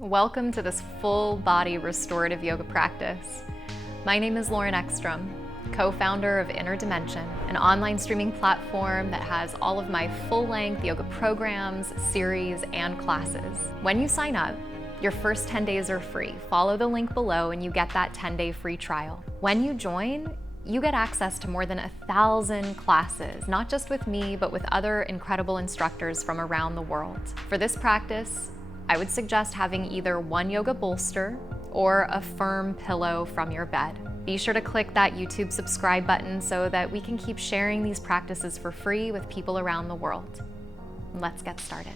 Welcome to this full body restorative yoga practice. My name is Eckstrom, co-founder of Inner Dimension, an online streaming platform that has all of my full-length yoga programs, series, and classes. When you sign up, your first 10 days are free. Follow the link below and you get that 10-day free trial. When you join, you get access to more than 1,000 classes, not just with me, but with other incredible instructors from around the world. For this practice, I would suggest having either one yoga bolster or a firm pillow from your bed. Be sure to click that YouTube subscribe button so that we can keep sharing these practices for free with people around the world. Let's get started.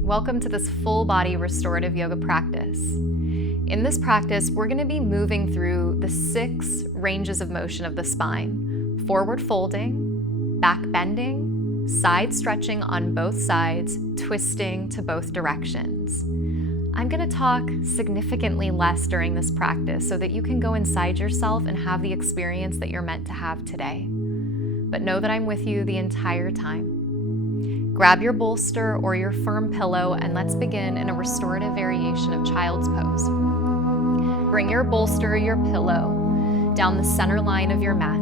Welcome to this full body restorative yoga practice. In this practice, we're going to be moving through the 6 ranges of motion of the spine: forward folding, back bending, side stretching on both sides, twisting to both directions. I'm going to talk significantly less during this practice so that you can go inside yourself and have the experience that you're meant to have today. But know that I'm with you the entire time. Grab your bolster or your firm pillow and let's begin in a restorative variation of child's pose. Bring your bolster or your pillow down the center line of your mat.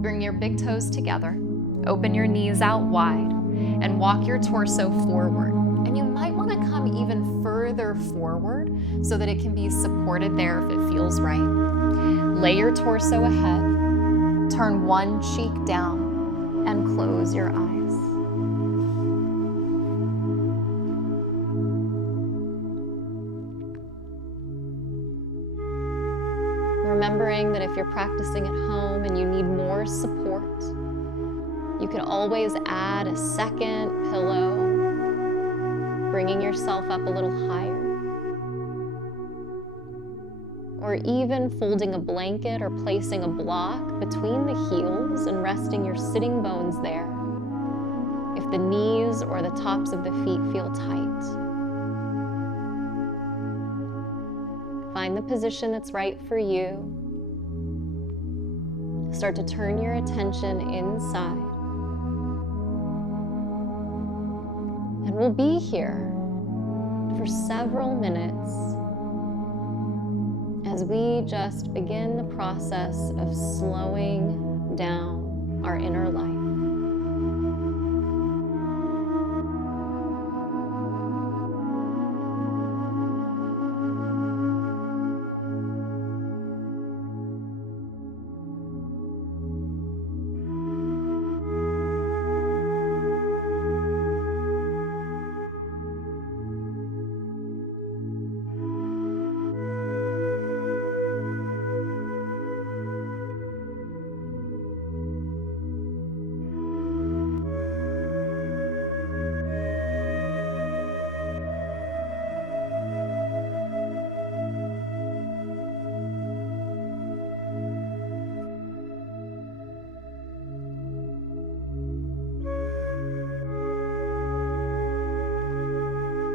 Bring your big toes together. Open your knees out wide and walk your torso forward. And you might want to come even further forward so that it can be supported there if it feels right. Lay your torso ahead. Turn one cheek down and close your eyes. Remembering that if you're practicing at home and you need more support, you can always add a second pillow, bringing yourself up a little higher. Or even folding a blanket or placing a block between the heels and resting your sitting bones there if the knees or the tops of the feet feel tight. Find the position that's right for you. Start to turn your attention inside. And we'll be here for several minutes as we just begin the process of slowing down our inner life.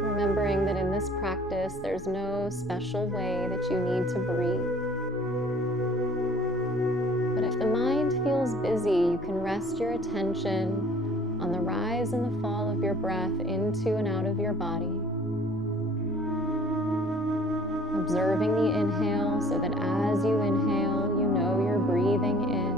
Remembering that in this practice, there's no special way that you need to breathe. But if the mind feels busy, you can rest your attention on the rise and the fall of your breath into and out of your body. Observing the inhale so that as you inhale, you know you're breathing in.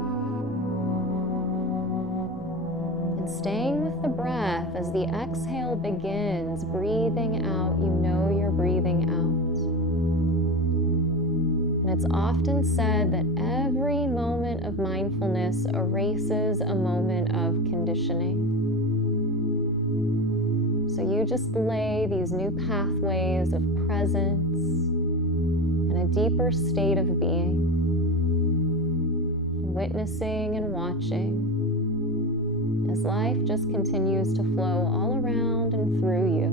Staying with the breath as the exhale begins, breathing out, you know you're breathing out. And it's often said that every moment of mindfulness erases a moment of conditioning. So you just lay these new pathways of presence and a deeper state of being, witnessing and watching as life just continues to flow all around and through you.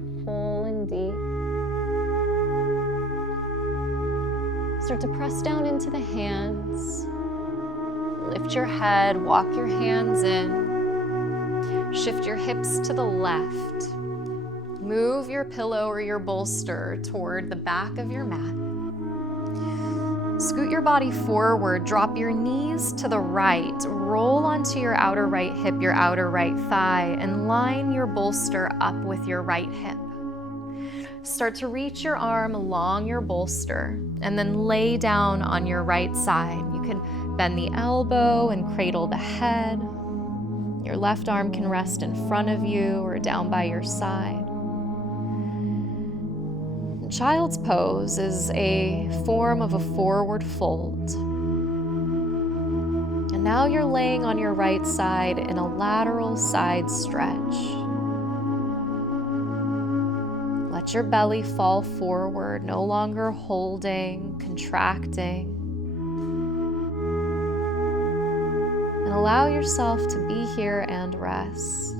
more full and deep. Start to press down into the hands. Lift your head, walk your hands in. Shift your hips to the left. Move your pillow or your bolster toward the back of your mat. Scoot your body forward, drop your knees to the right, roll onto your outer right hip, your outer right thigh, and line your bolster up with your right hip. Start to reach your arm along your bolster and then lay down on your right side. You can bend the elbow and cradle the head. Your left arm can rest in front of you or down by your side. Child's pose is a form of a forward fold. And now you're laying on your right side in a lateral side stretch. Let your belly fall forward, no longer holding, contracting. And allow yourself to be here and rest.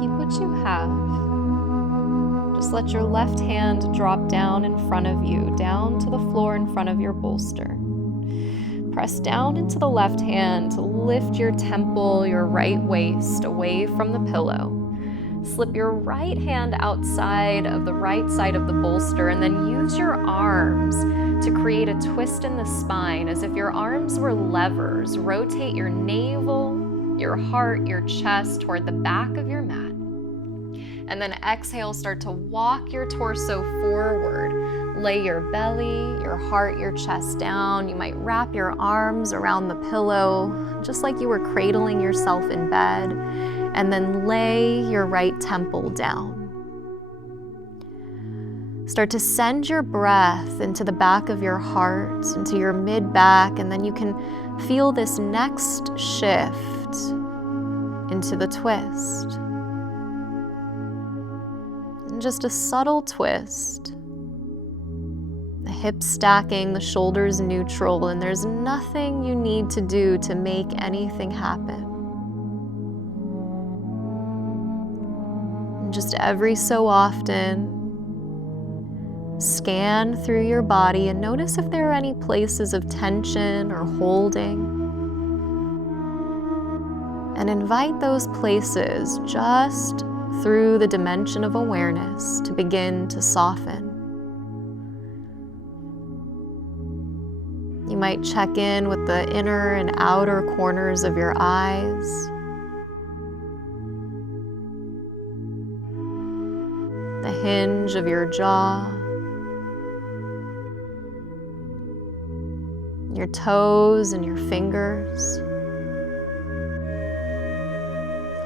Keep what you have. Just let your left hand drop down in front of you, down to the floor in front of your bolster. Press down into the left hand to lift your temple, your right waist away from the pillow. Slip your right hand outside of the right side of the bolster and then use your arms to create a twist in the spine as if your arms were levers. Rotate your navel, your heart, your chest toward the back of your mat. And then exhale, start to walk your torso forward. Lay your belly, your heart, your chest down. You might wrap your arms around the pillow, just like you were cradling yourself in bed. And then lay your right temple down. Start to send your breath into the back of your heart, into your mid-back, and then you can feel this next shift into the twist. And just a subtle twist. The hips stacking, the shoulders neutral, and there's nothing you need to do to make anything happen. And just every so often, scan through your body and notice if there are any places of tension or holding. And invite those places just through the dimension of awareness to begin to soften. You might check in with the inner and outer corners of your eyes. The hinge of your jaw. Your toes and your fingers.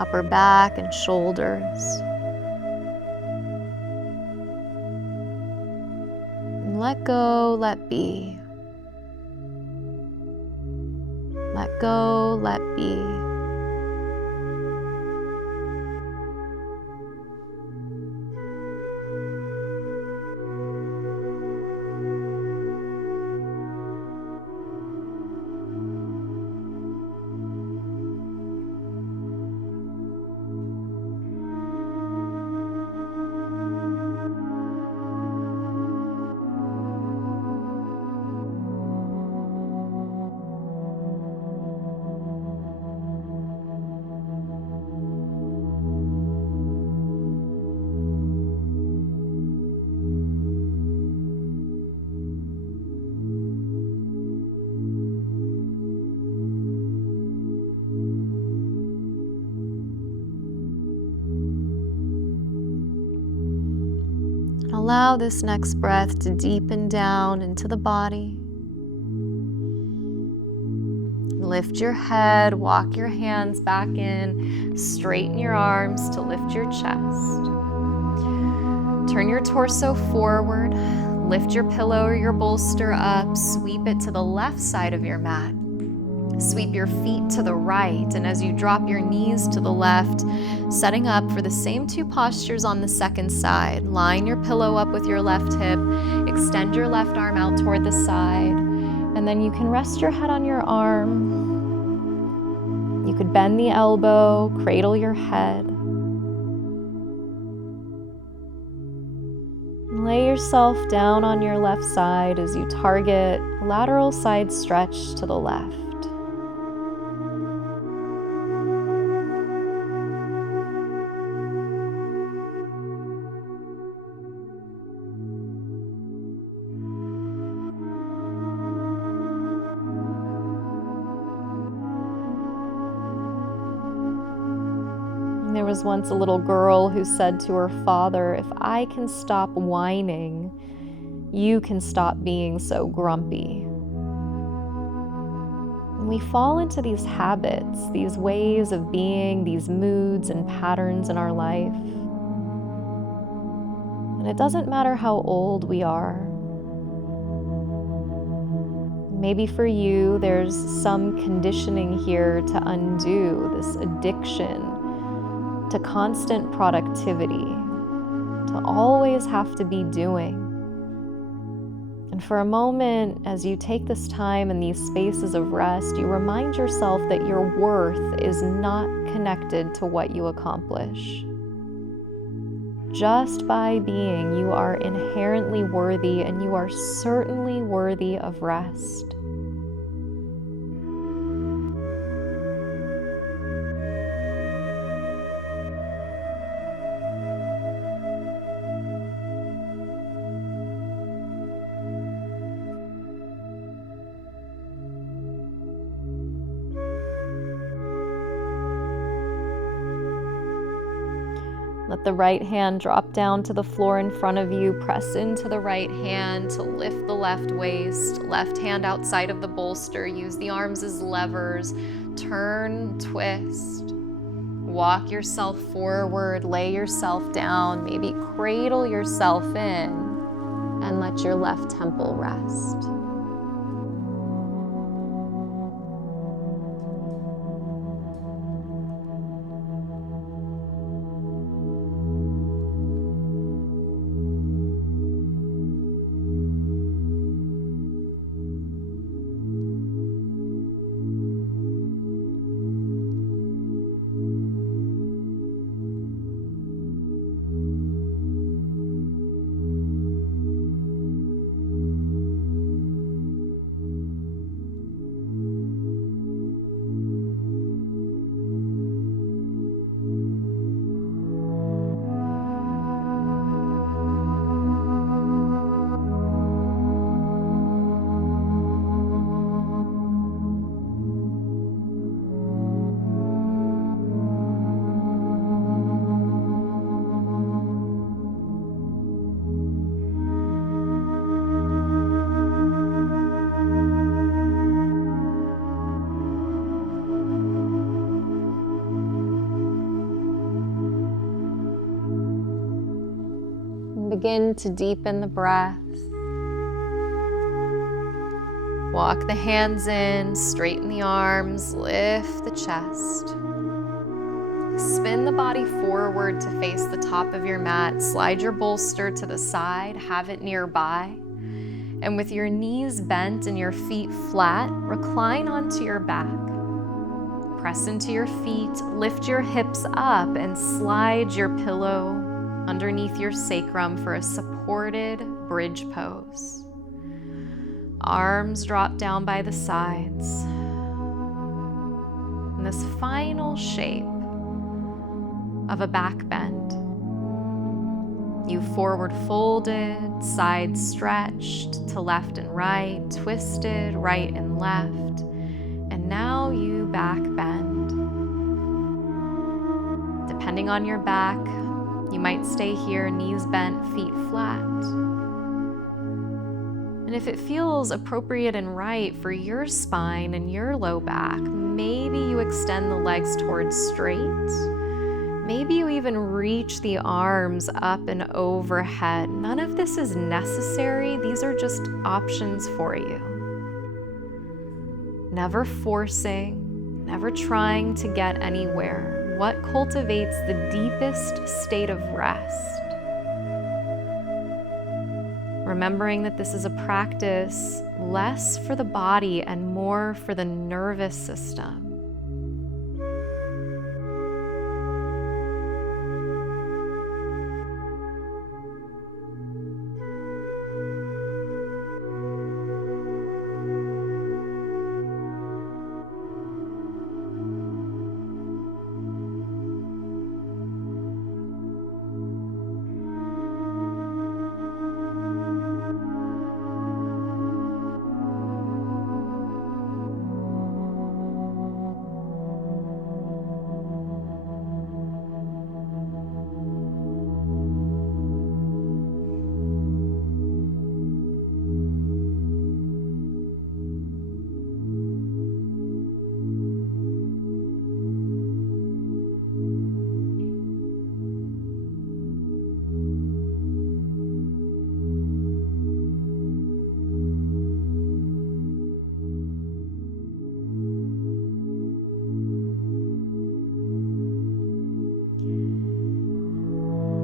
Upper back and shoulders. And let go, let be. Let go, let be. Allow this next breath to deepen down into the body. Lift your head, walk your hands back in, straighten your arms to lift your chest. Turn your torso forward, lift your pillow or your bolster up, sweep it to the left side of your mat. Sweep your feet to the right, and as you drop your knees to the left, setting up for the same two postures on the second side. Line your pillow up with your left hip, extend your left arm out toward the side, and then you can rest your head on your arm. You could bend the elbow, cradle your head. Lay yourself down on your left side as you target lateral side stretch to the left. There was once a little girl who said to her father, "If I can stop whining, you can stop being so grumpy." And we fall into these habits, these ways of being, these moods and patterns in our life. And it doesn't matter how old we are. Maybe for you, there's some conditioning here to undo, this addiction to constant productivity, to always have to be doing. And for a moment, as you take this time in these spaces of rest, you remind yourself that your worth is not connected to what you accomplish. Just by being, you are inherently worthy, and you are certainly worthy of rest. Let the right hand drop down to the floor in front of you. Press into the right hand to lift the left waist. Left hand outside of the bolster. Use the arms as levers. Turn, twist. Walk yourself forward. Lay yourself down. Maybe cradle yourself in and let your left temple rest. Begin to deepen the breath. Walk the hands in, straighten the arms, lift the chest. Spin the body forward to face the top of your mat. Slide your bolster to the side, have it nearby. And with your knees bent and your feet flat, recline onto your back. Press into your feet, lift your hips up, and slide your pillow underneath your sacrum for a supported bridge pose. Arms drop down by the sides. And this final shape of a back bend. You forward folded, side stretched to left and right, twisted right and left, and now you back bend. Depending on your back, You might stay here, knees bent, feet flat. And if it feels appropriate and right for your spine and your low back, maybe you extend the legs towards straight. Maybe you even reach the arms up and overhead. None of this is necessary. These are just options for you. Never forcing, never trying to get anywhere. What cultivates the deepest state of rest? Remembering that this is a practice less for the body and more for the nervous system.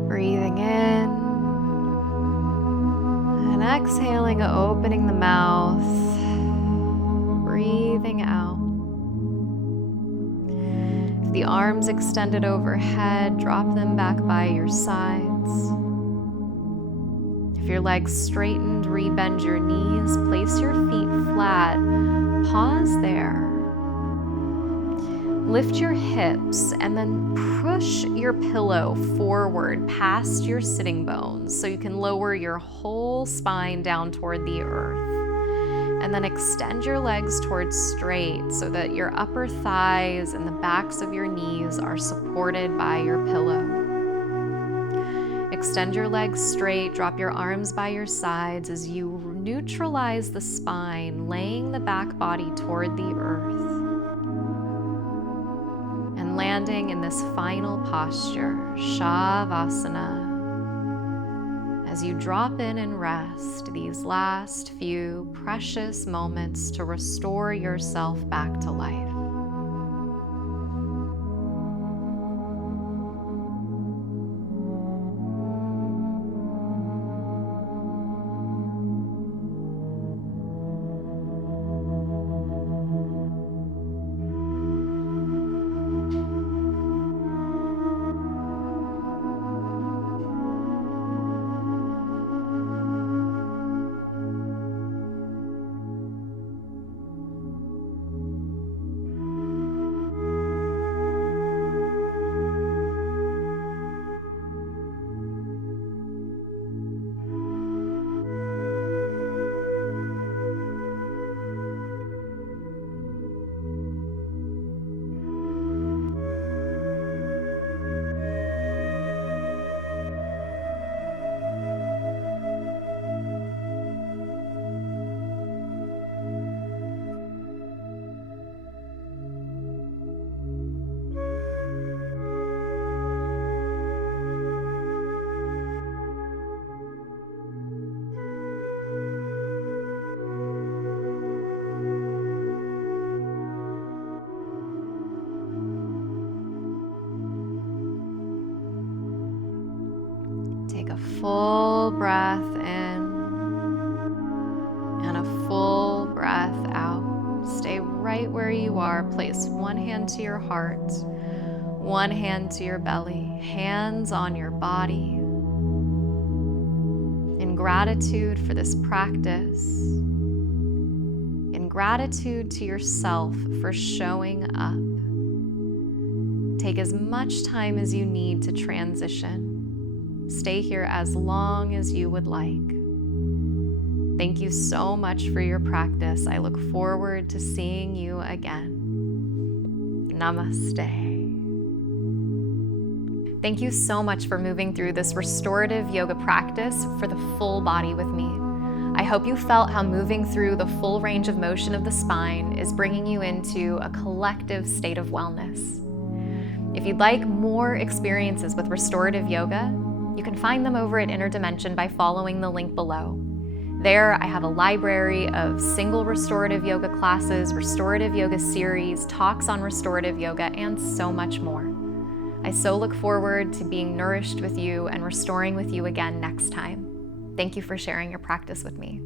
Breathing in and exhaling, opening the mouth, breathing out. If the arms extended overhead, drop them back by your sides. If your legs straightened, rebend your knees, place your feet flat, pause there. Lift your hips and then push your pillow forward past your sitting bones so you can lower your whole spine down toward the earth. And then extend your legs towards straight so that your upper thighs and the backs of your knees are supported by your pillow. Extend your legs straight, drop your arms by your sides as you neutralize the spine, laying the back body toward the earth. And landing in this final posture, Shavasana, as you drop in and rest these last few precious moments to restore yourself back to life. Take a full breath in and a full breath out. Stay right where you are. Place one hand to your heart, one hand to your belly, hands on your body. In gratitude for this practice, in gratitude to yourself for showing up. Take as much time as you need to transition. Stay here as long as you would like. Thank you so much for your practice. I look forward to seeing you again. Namaste. Thank you so much for moving through this restorative yoga practice for the full body with me. I hope you felt how moving through the full range of motion of the spine is bringing you into a collective state of wellness. If you'd like more experiences with restorative yoga, you can find them over at Inner Dimension by following the link below. There, I have a library of single restorative yoga classes, restorative yoga series, talks on restorative yoga, and so much more. I so look forward to being nourished with you and restoring with you again next time. Thank you for sharing your practice with me.